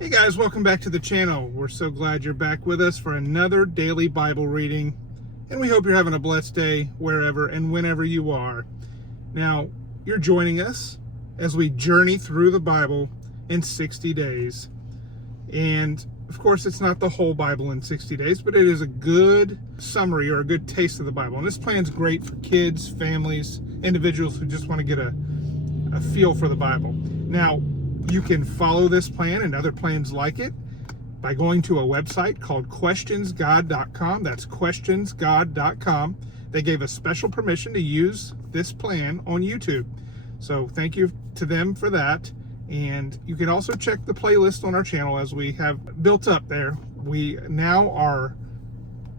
Hey guys, welcome back to the channel. We're so glad you're back with us for another daily Bible reading, and we hope you're having a blessed day wherever and whenever you are. Now, you're joining us as we journey through the Bible in 60 days. And of course, it's not the whole Bible in 60 days, but it is a good summary or a good taste of the Bible. And this plan's great for kids, families, individuals who just want to get a feel for the Bible. Now, you can follow this plan and other plans like it by going to a website called questionsgod.com. That's questionsgod.com. They gave us special permission to use this plan on YouTube. So thank you to them for that. And you can also check the playlist on our channel as we have built up there. We now are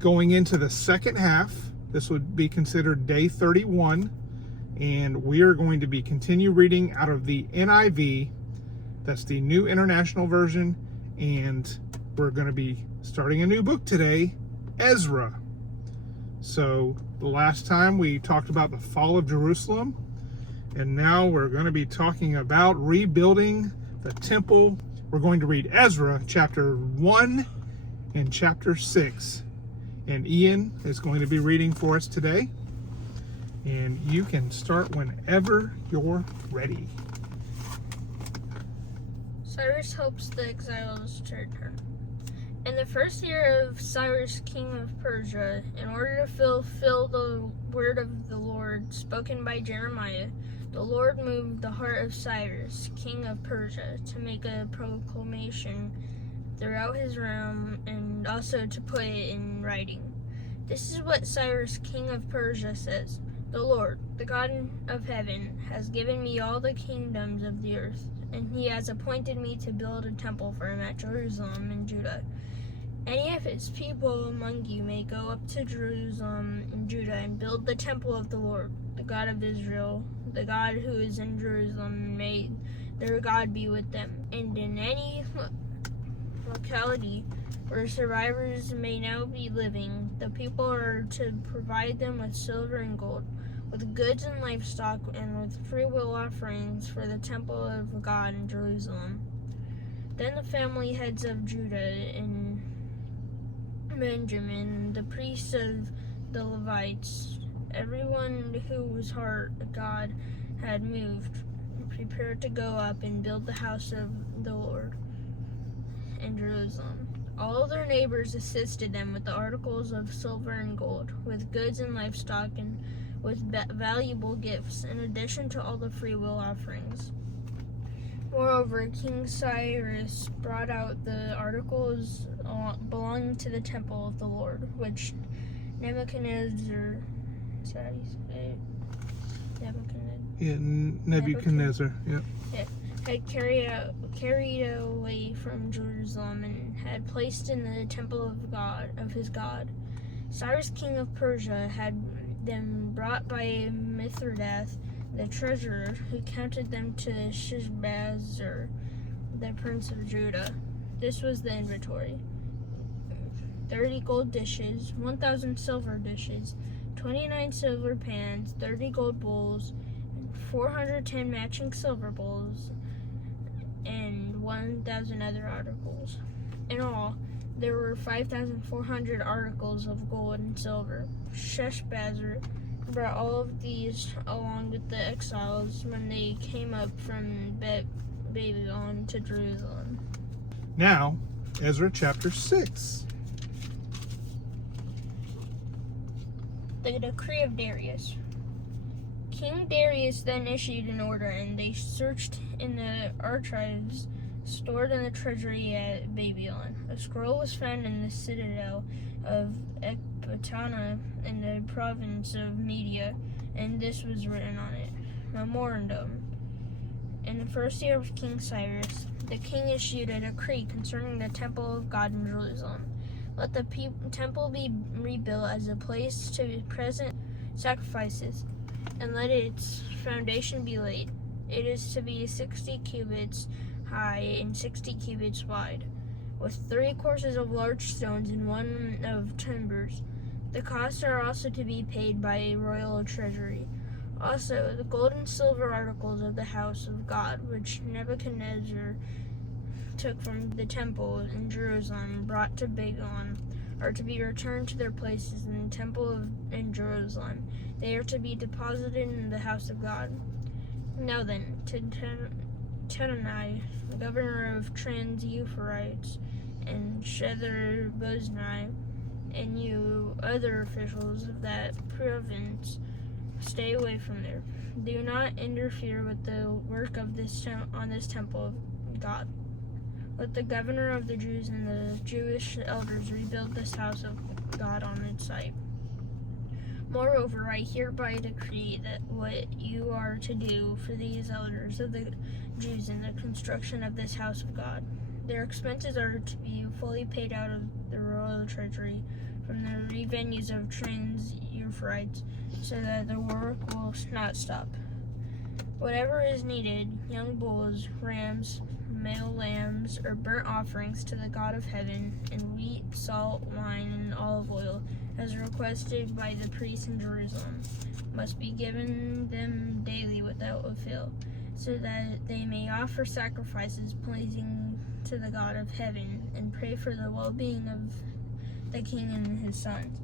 going into the second half. This would be considered day 31. And we are going to be continue reading out of the NIV. That's the New International Version, and we're going to be starting a new book today, Ezra. So the last time we talked about the fall of Jerusalem, and now we're going to be talking about rebuilding the temple. We're going to read Ezra chapter 1 and chapter 6. And Ian is going to be reading for us today. And you can start whenever you're ready. Cyrus hopes the exiles to return. In the first year of Cyrus, king of Persia, in order to fulfill the word of the Lord spoken by Jeremiah, the Lord moved the heart of Cyrus, king of Persia, to make a proclamation throughout his realm and also to put it in writing. This is what Cyrus, king of Persia, says. The Lord, the God of heaven, has given me all the kingdoms of the earth, and he has appointed me to build a temple for him at Jerusalem in Judah. Any of his people among you may go up to Jerusalem in Judah and build the temple of the Lord, the God of Israel, the God who is in Jerusalem, and may their God be with them. And in any locality where survivors may now be living, the people are to provide them with silver and gold, with goods and livestock, and with freewill offerings for the temple of God in Jerusalem. Then the family heads of Judah and Benjamin, the priests of the Levites, everyone whose heart God had moved, prepared to go up and build the house of the Lord in Jerusalem. All their neighbors assisted them with the articles of silver and gold, with goods and livestock, and with valuable gifts, in addition to all the freewill offerings. Moreover, King Cyrus brought out the articles belonging to the temple of the Lord, which Nebuchadnezzar. Is that how you say it? Nebuchadnezzar. Yep. Yeah, had carried away from Jerusalem and had placed in the temple of his God. Cyrus, king of Persia, had them brought by Mithridath, the treasurer, who counted them to Sheshbazzar, the prince of Judah. This was the inventory: 30 gold dishes, 1,000 silver dishes, 29 silver pans, 30 gold bowls, 410 matching silver bowls, and 1,000 other articles. In all, there were 5,400 articles of gold and silver. Sheshbazzar brought all of these along with the exiles when they came up from Babylon to Jerusalem. Now, Ezra chapter 6. The decree of Darius. King Darius then issued an order, and they searched in the archives stored in the treasury at Babylon. A scroll was found in the citadel of Ecbatana in the province of Media, and this was written on it: Memorandum. In the first year of King Cyrus, the king issued a decree concerning the temple of God in Jerusalem. Let the temple be rebuilt as a place to present sacrifices, and let its foundation be laid. It is to be 60 cubits high and 60 cubits wide, with 3 courses of large stones and 1 of timbers. The costs are also to be paid by a royal treasury. Also, the gold and silver articles of the house of God, which Nebuchadnezzar took from the temple in Jerusalem, brought to Babylon, are to be returned to their places in the temple in Jerusalem. They are to be deposited in the house of God. Now then, to Tenani, the governor of Trans-Euphrates, and Shether-Boznai, and you other officials of that province, stay away from there. Do not interfere with the work of this on this temple of God. Let the governor of the Jews and the Jewish elders rebuild this house of God on its site. Moreover, I hereby decree that what you are to do for these elders of the Jews in the construction of this house of God. Their expenses are to be fully paid out of the royal treasury from the revenues of Trans-Euphrates, so that the work will not stop. Whatever is needed, young bulls, rams, male lambs, or burnt offerings to the God of heaven, and wheat, salt, wine, and olive oil, as requested by the priests in Jerusalem, must be given them daily without a fail, so that they may offer sacrifices pleasing to the God of heaven, and pray for the well-being of the king and his sons.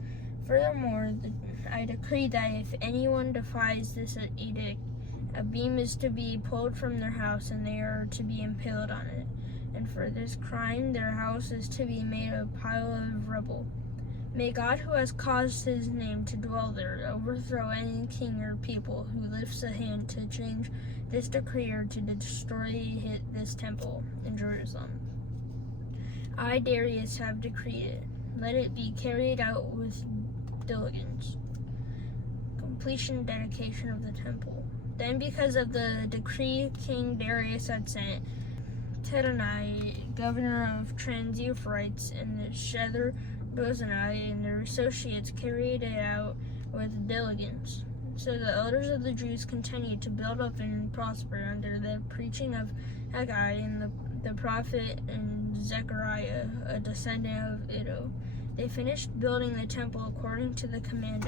Furthermore, I decree that if anyone defies this edict, a beam is to be pulled from their house, and they are to be impaled on it. And for this crime, their house is to be made a pile of rubble. May God, who has caused his name to dwell there, overthrow any king or people who lifts a hand to change this decree or to destroy this temple in Jerusalem. I, Darius, have decreed it. Let it be carried out with diligence. Completion dedication of the temple. Then, because of the decree King Darius had sent, Tenani, governor of Trans-Euphrates, and the Shether-Boznai and their associates carried it out with diligence. So the elders of the Jews continued to build up and prosper under the preaching of Haggai and the prophet and Zechariah, a descendant of Iddo. They finished building the temple according to the command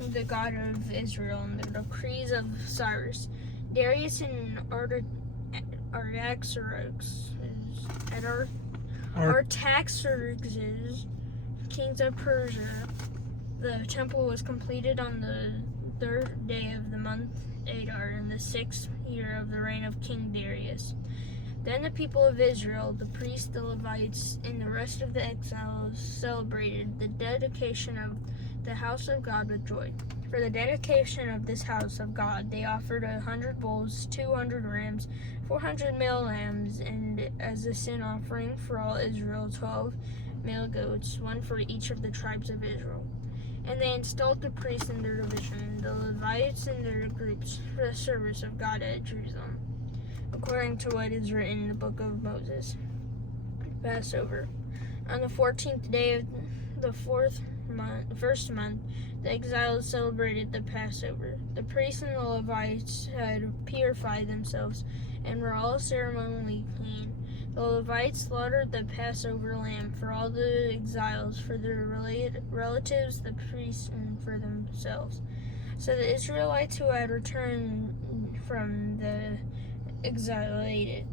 of the God of Israel and the decrees of Cyrus. Darius and Artaxerxes, kings of Persia, the temple was completed on the 3rd day of the month Adar in the 6th year of the reign of King Darius. Then the people of Israel, the priests, the Levites, and the rest of the exiles celebrated the dedication of the house of God with joy. For the dedication of this house of God, they offered 100 bulls, 200 rams, 400 male lambs, and as a sin offering for all Israel, 12 male goats, one for each of the tribes of Israel. And they installed the priests in their division, and the Levites in their groups, for the service of God at Jerusalem, according to what is written in the book of Moses. Passover. On the 14th day of the first month, the exiles celebrated the Passover. The priests and the Levites had purified themselves and were all ceremonially clean. The Levites slaughtered the Passover lamb for all the exiles, for their relatives, the priests, and for themselves. So the Israelites who had returned from the exiled,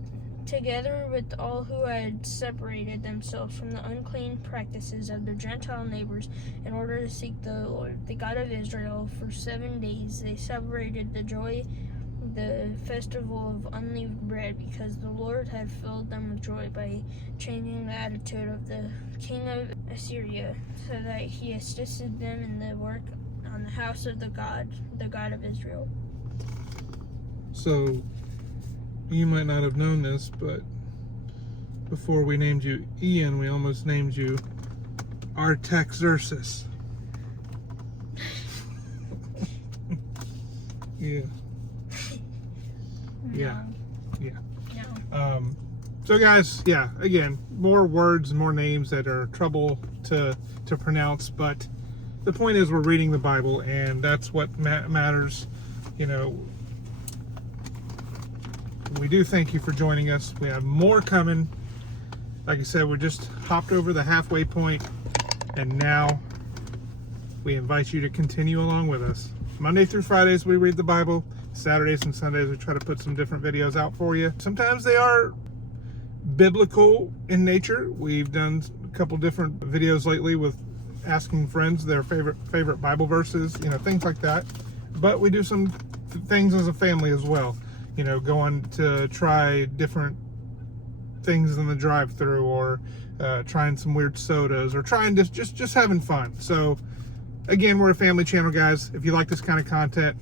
together with all who had separated themselves from the unclean practices of their Gentile neighbors, in order to seek the Lord, the God of Israel, for 7 days, they celebrated the festival of unleavened bread, because the Lord had filled them with joy by changing the attitude of the king of Assyria, so that he assisted them in the work on the house of the God of Israel. So, you might not have known this, but before we named you Ian, we almost named you Artaxerxes. Yeah. No. Yeah. Yeah. No. So guys, yeah, again, more words, more names that are trouble to pronounce, but the point is we're reading the Bible, and that's what matters. You know, we do thank you for joining us. We have more coming. Like I said, we just hopped over the halfway point, and now we invite you to continue along with us. Monday through Fridays, we read the Bible. Saturdays and Sundays we try to put some different videos out for you. Sometimes they are biblical in nature. We've done a couple different videos lately with asking friends their favorite Bible verses, things like that. But we do some things as a family as well, going to try different things in the drive-thru, or trying some weird sodas, or trying just having fun. So again, we're a family channel, guys. If you like this kind of content,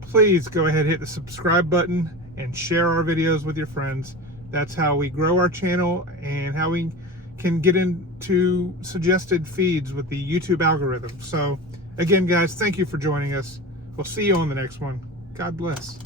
please go ahead and hit the subscribe button and share our videos with your friends. That's how we grow our channel and how we can get into suggested feeds with the YouTube algorithm. So again, guys, thank you for joining us. We'll see you on the next one. God bless.